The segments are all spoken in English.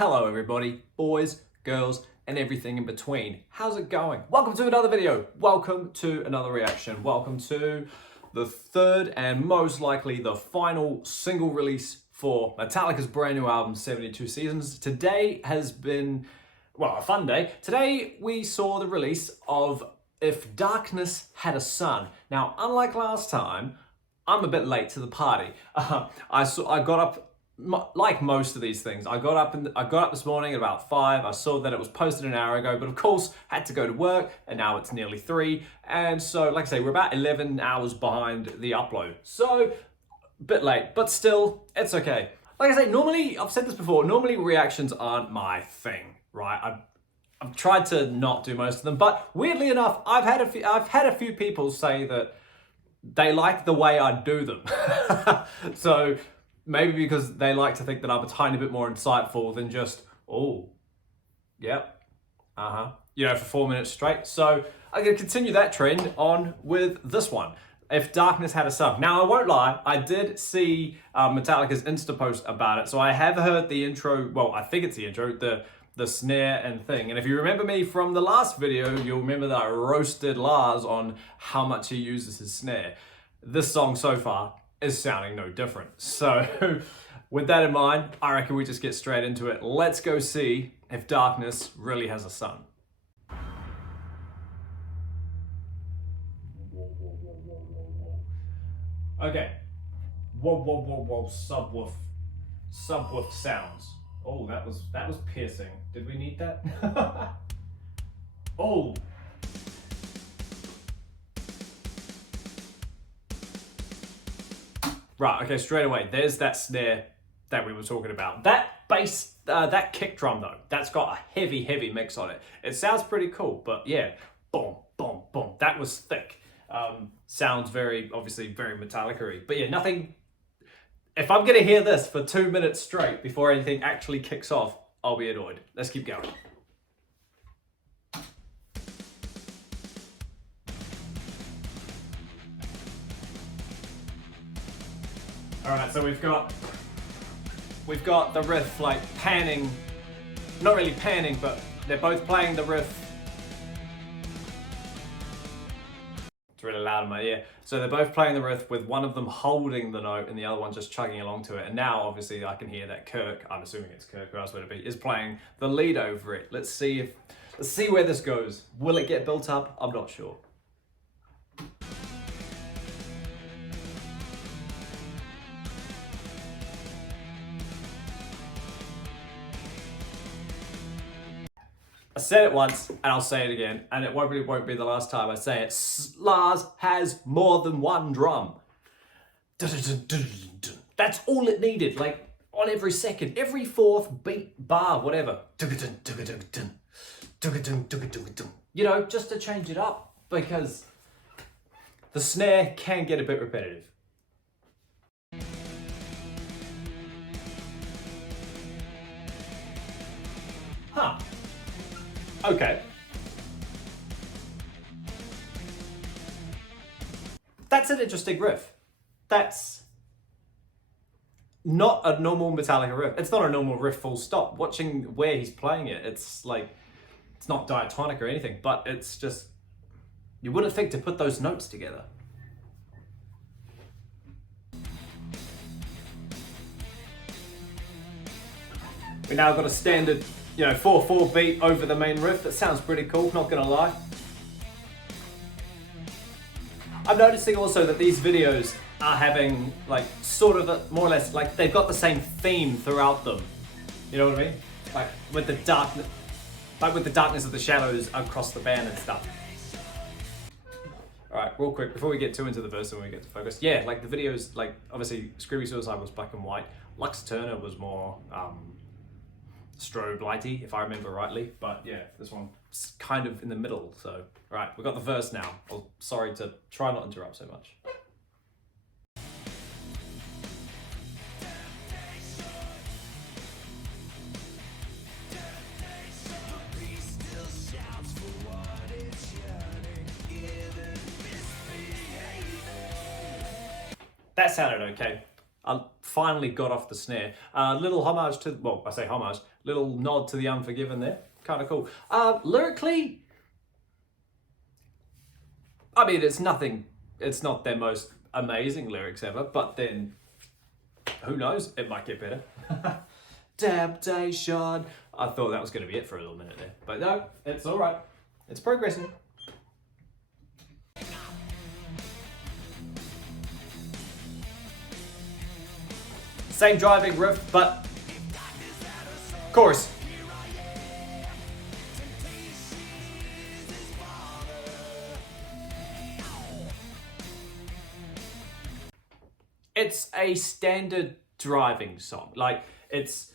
Hello everybody, boys, girls, and everything in between. How's it going? Welcome to another video. Welcome to another reaction. Welcome to the third and most likely the final single release for Metallica's brand new album, 72 Seasons. Today has been, well, a fun day. Today we saw the release of If Darkness Had a Sun. Now, unlike last time, I'm a bit late to the party. I got up, like most of these things, I got up this morning at about 5. I saw that it was posted an hour ago, but of course had to go to work, and now it's nearly 3. And so, like I say, we're about 11 hours behind the upload. So, a bit late, but still, it's okay. Like I say, normally, I've said this before, normally reactions aren't my thing, right? I've tried to not do most of them, but weirdly enough, I've had a few people say that they like the way I do them. So maybe because they like to think that I'm a tiny bit more insightful than just, oh, yep, for 4 minutes straight. So I'm gonna continue that trend on with this one, If Darkness Had a Sun. Now, I won't lie, I did see Metallica's Insta post about it, so I have heard the intro, well, I think it's the intro, the snare and thing. And if you remember me from the last video, you'll remember that I roasted Lars on how much he uses his snare. This song so far is sounding no different. So with that in mind, I reckon we just get straight into it. Let's go see if darkness really has a sun. Okay. Whoa, subwoof sounds. Oh, that was piercing. Did we need that? Oh. Right, okay, straight away, there's that snare that we were talking about. That bass, that kick drum though, that's got a heavy mix on it. It sounds pretty cool, but yeah, boom, boom, boom. That was thick. Sounds obviously very Metallica-y. But yeah, nothing. If I'm gonna hear this for 2 minutes straight before anything actually kicks off, I'll be annoyed. Let's keep going. All right, so we've got the riff like panning, not really panning, but they're both playing the riff. It's really loud in my ear. So they're both playing the riff with one of them holding the note and the other one just chugging along to it. And now obviously I can hear that Kirk, I'm assuming it's Kirk, who else would it be, is playing the lead over it. Let's see where this goes. Will it get built up? I'm not sure. I said it once, and I'll say it again, and it won't be the last time I say it. Lars has more than one drum. That's all it needed, like on every second, every fourth beat, bar, whatever. You know, just to change it up, because the snare can get a bit repetitive. Huh. Okay. That's an interesting riff. That's not a normal Metallica riff. It's not a normal riff full stop. Watching where he's playing it, it's like, it's not diatonic or anything, but it's just, you wouldn't think to put those notes together. We now got a standard 4/4 beat over the main riff. That sounds pretty cool, not gonna lie. I'm noticing also that these videos are having like sort of more or less like they've got the same theme throughout them. You know what I mean? Like with the darkness of the shadows across the band and stuff. Alright, real quick, before we get too into the verse and we get to focus. Yeah, like the videos, like obviously Screaming Suicide was black and white. Lux Turner was more strobe lighty, if I remember rightly, but yeah, this one's kind of in the middle. So, all right, we've got the verse now. Sorry to try not interrupt so much. That sounded okay. I finally got off the snare. Little homage to, well, I say homage, little nod to the Unforgiven there. Kind of cool. Lyrically, I mean, it's not their most amazing lyrics ever, but then who knows? It might get better. Temptation. I thought that was going to be it for a little minute there, but no, it's all right. It's progressing. Same driving riff, but chorus. It's a standard driving song. Like, it's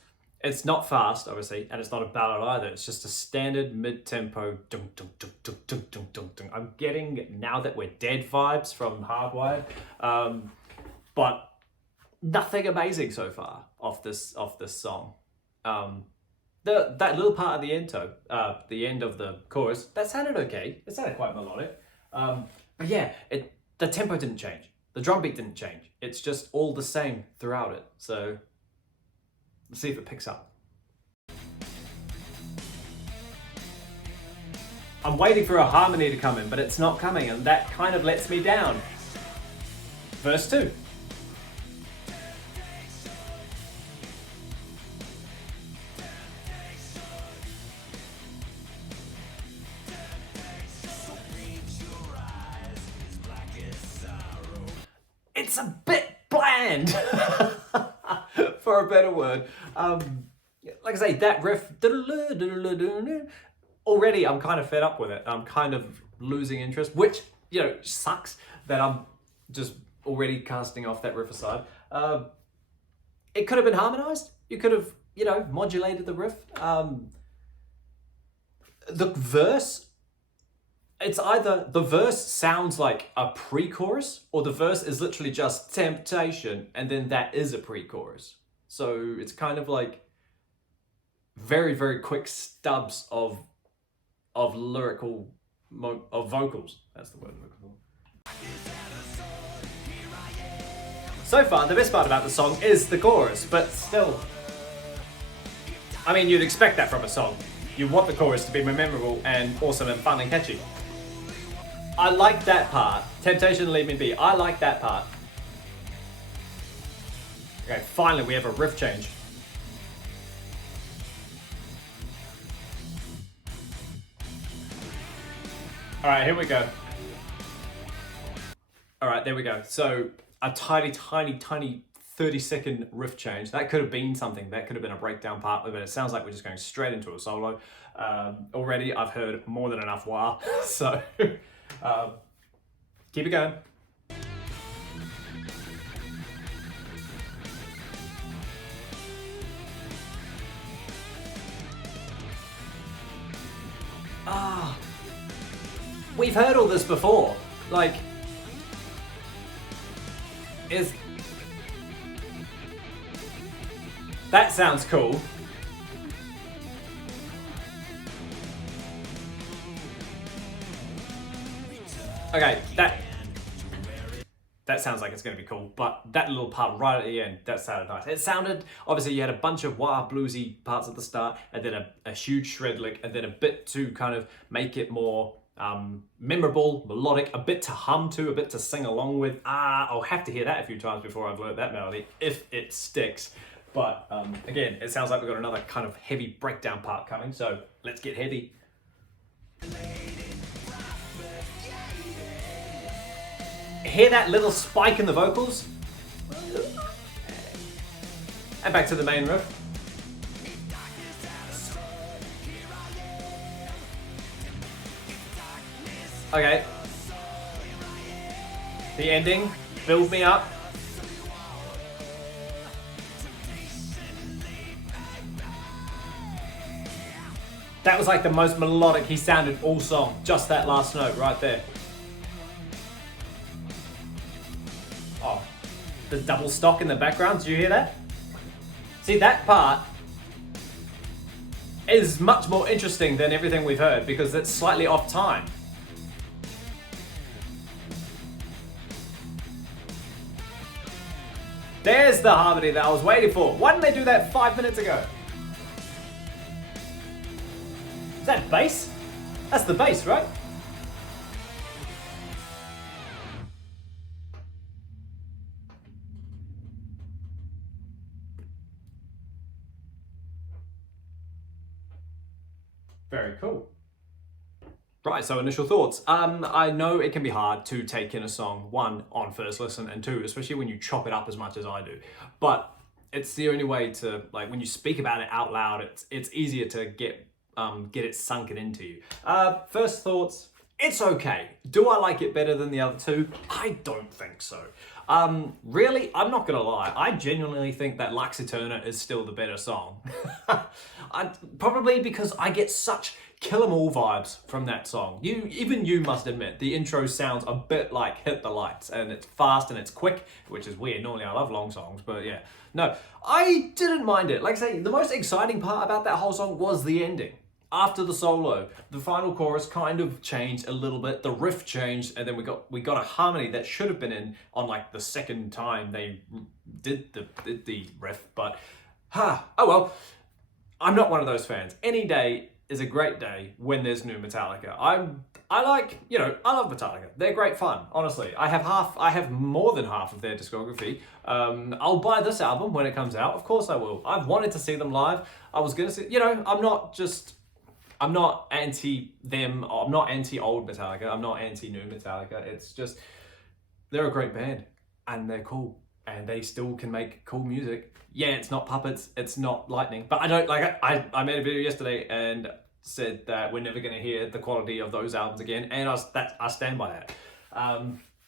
not fast, obviously, and it's not a ballad either. It's just a standard mid-tempo dun, dun, dun, dun, dun, dun, dun, dun. I'm getting Now That We're Dead vibes from Hardwired, but nothing amazing so far off this song. That little part of the intro, the end of the chorus, that sounded okay. It sounded quite melodic, but yeah, the tempo didn't change. The drum beat didn't change. It's just all the same throughout it. So let's see if it picks up. I'm waiting for a harmony to come in, but it's not coming, and that kind of lets me down. Verse 2. It's a bit bland, for a better word. Like I say, that riff, already I'm kind of fed up with it. I'm kind of losing interest, which, you know, sucks that I'm just already casting off that riff aside. It could have been harmonized. You could have, you know, modulated the riff. The verse, it's either the verse sounds like a pre-chorus, or the verse is literally just temptation, and then that is a pre-chorus. So it's kind of like very, very quick stubs of lyrical, of vocals. That's the word I'm looking for. So far, the best part about the song is the chorus, but still, I mean, you'd expect that from a song. You want the chorus to be memorable and awesome and fun and catchy. I like that part. Temptation, Leave Me Be. I like that part. Okay, finally we have a riff change. Alright, here we go. Alright, there we go. So, a tiny 30-second riff change. That could have been something. That could have been a breakdown part, but it sounds like we're just going straight into a solo. Already, I've heard more than enough wah, so keep it going. We've heard all this before. Like, that sounds cool. Okay, that sounds like it's going to be cool, but that little part right at the end, that sounded nice. It sounded, obviously you had a bunch of wah bluesy parts at the start, and then a huge shred lick, and then a bit to kind of make it more memorable, melodic, a bit to hum to, a bit to sing along with. I'll have to hear that a few times before I've learned that melody, if it sticks. But again, it sounds like we've got another kind of heavy breakdown part coming, so let's get heavy. Hear that little spike in the vocals? And back to the main riff. Okay. The ending, build me up. That was like the most melodic he sounded all song, just that last note right there. Oh, the double stock in the background, did you hear that? See, that part is much more interesting than everything we've heard because it's slightly off time. There's the harmony that I was waiting for. Why didn't they do that 5 minutes ago? Is that bass? That's the bass, right? Very cool. Right, so initial thoughts. I know it can be hard to take in a song, one, on first listen, and two, especially when you chop it up as much as I do. But it's the only way to, like, when you speak about it out loud, it's easier to get it sunken into you. First thoughts, it's okay. Do I like it better than the other two? I don't think so. Really, I'm not gonna lie. I genuinely think that Lux Eterna is still the better song. Probably because I get such Kill 'Em All vibes from that song. Even you must admit, the intro sounds a bit like Hit the Lights, and it's fast and it's quick, which is weird. Normally I love long songs, but yeah. No, I didn't mind it. Like I say, the most exciting part about that whole song was the ending. After the solo, the final chorus kind of changed a little bit, the riff changed, and then we got a harmony that should have been in on like the second time they did the riff, but oh well. I'm not one of those fans. Any day is a great day when there's new Metallica. I like, you know, I love Metallica. They're great fun, honestly. I have more than half of their discography. I'll buy this album when it comes out. Of course I will. I've wanted to see them live. I was gonna see, you know, I'm not anti them. I'm not anti old Metallica. I'm not anti new Metallica. It's just, they're a great band and they're cool and they still can make cool music. Yeah, it's not puppets, it's not lightning, but I don't like. I made a video yesterday and said that we're never going to hear the quality of those albums again, and I stand by that.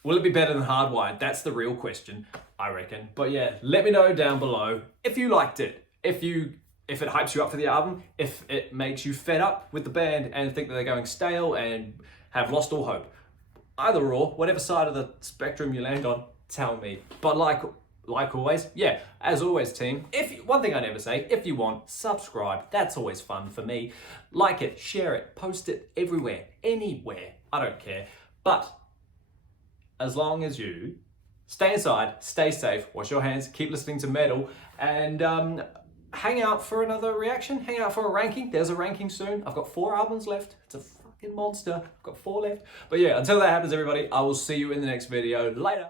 Will it be better than Hardwired? That's the real question, I reckon. But yeah, let me know down below if you liked it, if it hypes you up for the album, if it makes you fed up with the band and think that they're going stale and have lost all hope. Either or, whatever side of the spectrum you land on, tell me. But like always, yeah, as always, team, one thing I never say, if you want, subscribe. That's always fun for me. Like it, share it, post it everywhere, anywhere. I don't care. But as long as you stay inside, stay safe, wash your hands, keep listening to metal, and hang out for another reaction, hang out for a ranking. There's a ranking soon. I've got 4 albums left. It's a fucking monster. I've got 4 left. But yeah, until that happens, everybody, I will see you in the next video. Later.